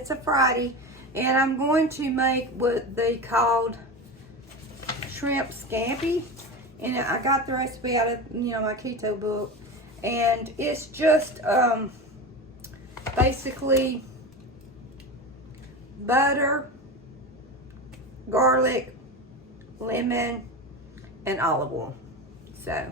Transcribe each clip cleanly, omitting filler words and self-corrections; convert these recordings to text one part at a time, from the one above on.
it's a Friday, and I'm going to make what they called Shrimp Scampi. And I got the recipe out of, my keto book. And it's just basically butter, garlic, lemon, and olive oil. So,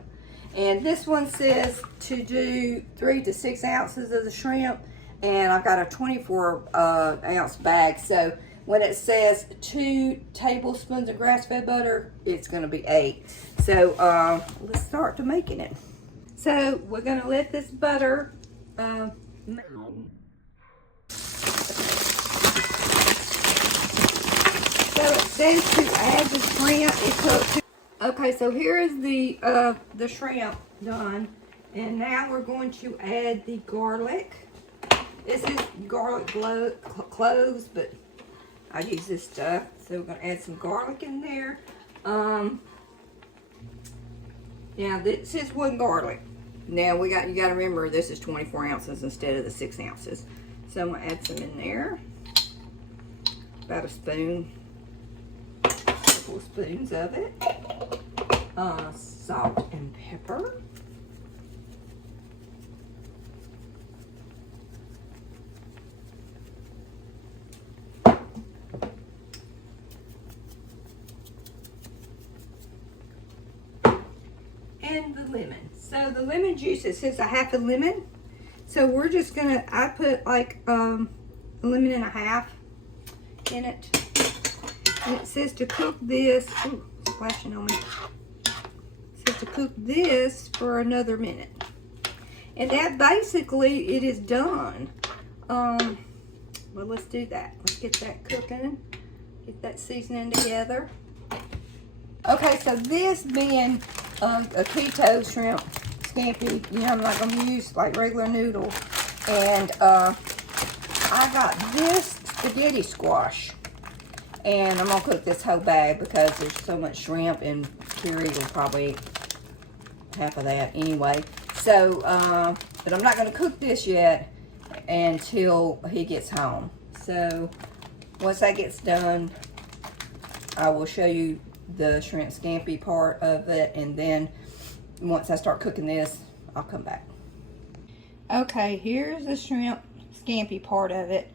and this one says to do 3 to 6 ounces of the shrimp, and I've got a 24 ounce bag. So when it says 2 tablespoons of grass-fed butter, it's going to be 8. So let's start to making it. So we're going to let this butter so it says to add the shrimp. Okay, so here is the shrimp done, and now we're going to add the garlic. This is garlic cloves, but I use this stuff. So we're going to add some garlic in there. Now this is 1 garlic. Now you got to remember this is 24 ounces instead of the 6 ounces. So I'm going to add some in there. About a spoon. Couple spoons of it. Salt and pepper. And the lemon. So the lemon juice, it says a half a lemon. So we're just gonna, I put like a lemon and a half in it. And it says to cook this, ooh, splashing on me. It says to cook this for another minute. And that basically, it is done. Well, let's do that. Let's get that cooking. Get that seasoning together. Okay, so this being a keto shrimp scampi, I'm not going to use like regular noodles. And I got this spaghetti squash. And I'm going to cook this whole bag because there's so much shrimp, and Carrie will probably eat half of that anyway. So, but I'm not going to cook this yet until he gets home. So, once that gets done, I will show you the shrimp scampi part of it, and then once I start cooking this, I'll come back. Okay, here's the shrimp scampi part of it.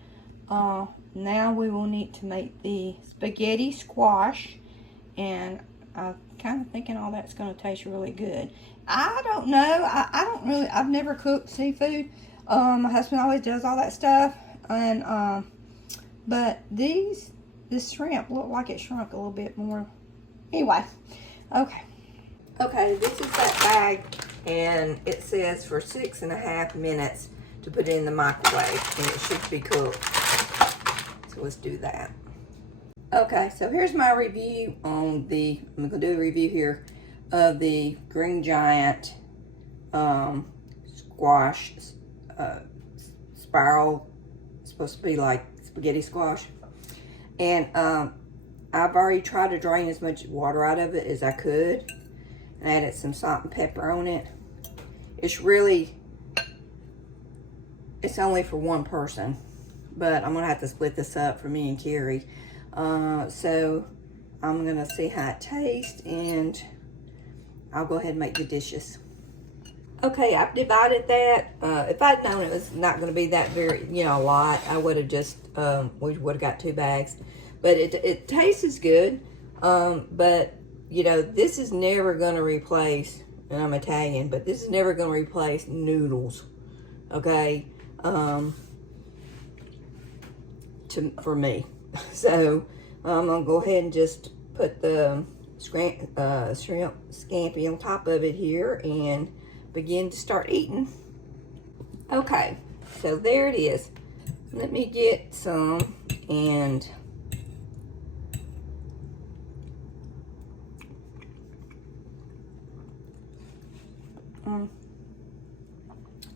Now we will need to make the spaghetti squash, and I'm kind of thinking all that's going to taste really good. I don't know. I don't really, I've never cooked seafood. My husband always does all that stuff, and but this shrimp looked like it shrunk a little bit more. Anyway, okay, this is that bag, and it says for 6.5 minutes to put it in the microwave, and it should be cooked. So let's do that. Okay, so here's my review on I'm gonna do a review here of the Green Giant squash spiral. It's supposed to be like spaghetti squash. And I've already tried to drain as much water out of it as I could. And added some salt and pepper on it. It's only for 1 person. But I'm going to have to split this up for me and Carrie. So I'm going to see how it tastes, and I'll go ahead and make the dishes. Okay, I've divided that. If I'd known it was not going to be that very, a lot, I would have just, we would have got 2 bags. But it tastes good. But, this is never going to replace, and I'm Italian, but this is never going to replace noodles. Okay? For me. So I'm gonna go ahead and just put the shrimp scampi on top of it here and begin to start eating. Okay, so there it is. Let me get some, and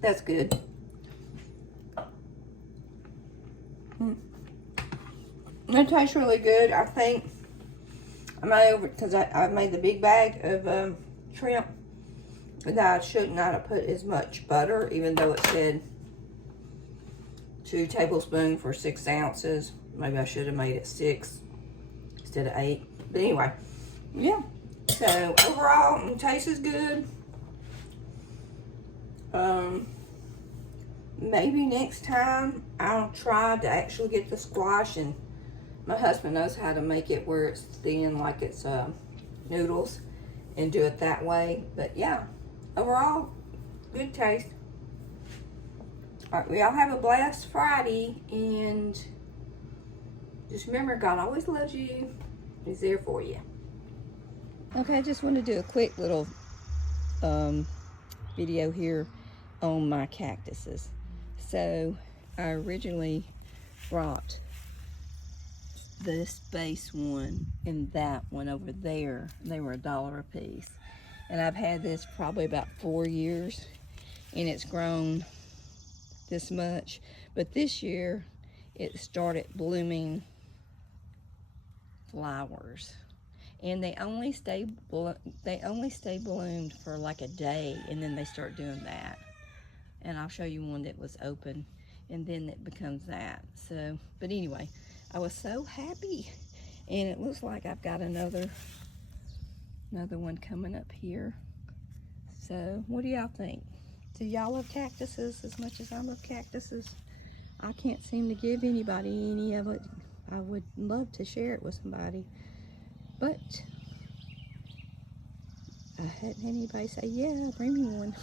that's good. It tastes really good. I think I might because I made the big bag of shrimp, that I should not have put as much butter, even though it said 2 tablespoons for 6 ounces. Maybe I should have made it 6 instead of 8. But anyway, yeah. So overall, it tastes good. Maybe next time I'll try to actually get the squash, and my husband knows how to make it where it's thin like it's noodles, and do it that way. But yeah, overall, good taste. All right, we all have a blessed Friday, and just remember, God always loves you. He's there for you. Okay, I just want to do a quick little video here on my cactuses. So I originally brought this base one and that one over there. They were $1 a piece, and I've had this probably about 4 years, and it's grown this much. But this year it started blooming flowers, and they only stay bloomed for like a day, and then they start doing that. And I'll show you one that was open, and then it becomes that. So, but anyway, I was so happy, and it looks like I've got another one coming up here. So what do y'all think? Do y'all love cactuses as much as I love cactuses? I can't seem to give anybody any of it. I would love to share it with somebody, but I hadn't had anybody say, yeah, bring me one.